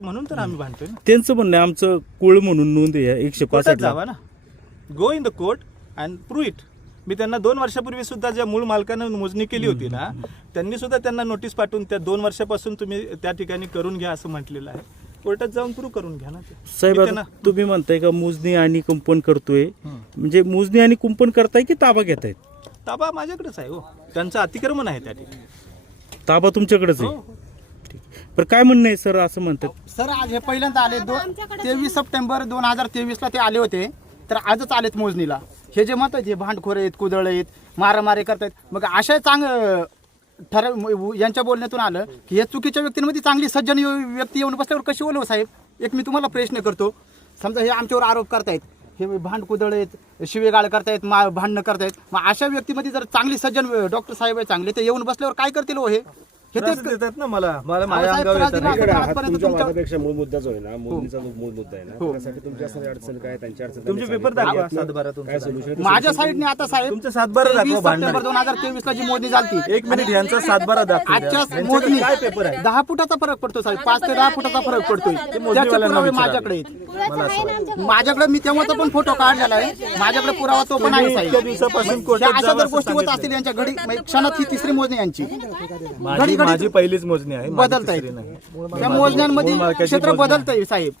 म्हणून तर आम्ही बांधतोय ना. त्यांचं म्हणणं आहे, आमचं कुळ म्हणून नोंद आहे 165 कोर्टात जावा ना, go in the court and prove it. मी त्यांना 2 वर्षापूर्वी सुद्धा ज्या मूळ मालकानं मोजणी केली होती ना, त्यांनी सुद्धा त्यांना नोटीस पाठवून त्या 2 वर्षापासून तुम्ही त्या ठिकाणी करून घ्या असं म्हटलेलं आहे. कोर्टात जाऊन प्रूव्ह करून घ्या ना ते. साहेब मी आता त्यांना- तुम्ही म्हणताय का मोजणी आणि कुंपण करतोय, म्हणजे मोजणी आणि कुंपण करताय की ताबा घेतायत? ताबा माझ्याकडेच आहे हो, त्यांचं अतिक्रमण आहे त्या ठिकाणी. ताबा तुमच्याकडेच हो, आहे. हो. पण काय म्हणणं आहे सर, असं म्हणतात सर आज हे पहिल्यांदा आले 23 सप्टेंबर 2023 ला ते आले होते, तर आजच आलेत मोजणीला. हे जे म्हणतात हे भांडखोर आहेत, कुदळ आहेत, मारामारी करतायत, मग अशा ठराव यांच्या बोलण्यातून आलं की हे चुकीच्या व्यक्तींमध्ये चांगली सज्जन व्यक्ती येऊन बसल्यावर कशी बोलव साहेब. एक मी तुम्हाला प्रश्न करतो, समजा हे आमच्यावर आरोप करतायत, हे भांडकुदळ आहेत, शिवेगाळ करतायत, भांडणं करतायत, मग अशा व्यक्तीमध्ये जर चांगली सज्जन डॉक्टर साहेब आहे चांगले, ते येऊन बसल्यावर काय करतील हो हे त्रास देतात ना मला माझ्या साहेब, अंगावर त्रास येतात. दिला. इकडे हा आजपर्यंत तुमच्या तुमच्या- वादापेक्षा मूळ मुद्दा जो आहे ना, मोदीचा जो मूळ मुद्दा आहे ना, त्यासाठी तुमची असं अडचण काय, त्यांची अडचण तुमचे त्यांनी पेपर सांगितलं. दाखवा, 7/12 तुमचा काय दाखवा. सोल्युशन माझ्या साईडने आता साहेब तुमचं 7/12 दाखवा 23 भांडण. सप्टेंबर 2023 ला जी मोजणी झाली, 1 मिनिट, यांचा 7/12 दाखवा. आजच्या यांच्याकडे मोजणी काय पेपर आहे? 10 फुटाचा फरक पडतो साहेब, 5 ते 10 फुटाचा फरक पडतोय. त्याचे मोजणीवाल्यांना पुरावे विचारा. माझ्याकडे आहेत. माझ्याकडे मी तेव्हाचा पण फोटो काढलेला आहे, माझ्याकडे पुरावा तो पण आहे तुम्ही साहेब. इतक्या दिवसापासून ह्या कोर्टात अशा जावं जर असं गोष्टी होत सांगितलं. असतील यांच्या घडी म्हणजे क्षणात ही तिसरी मोजणी यांची माझी पहिलीच मोजणी आहे, माझी बदलता तिसरी येईल. नाही. त्या मोजण्यांमध्ये मूळ मालकाची क्षेत्र मोजणी आहे. बदलतंय साहेब.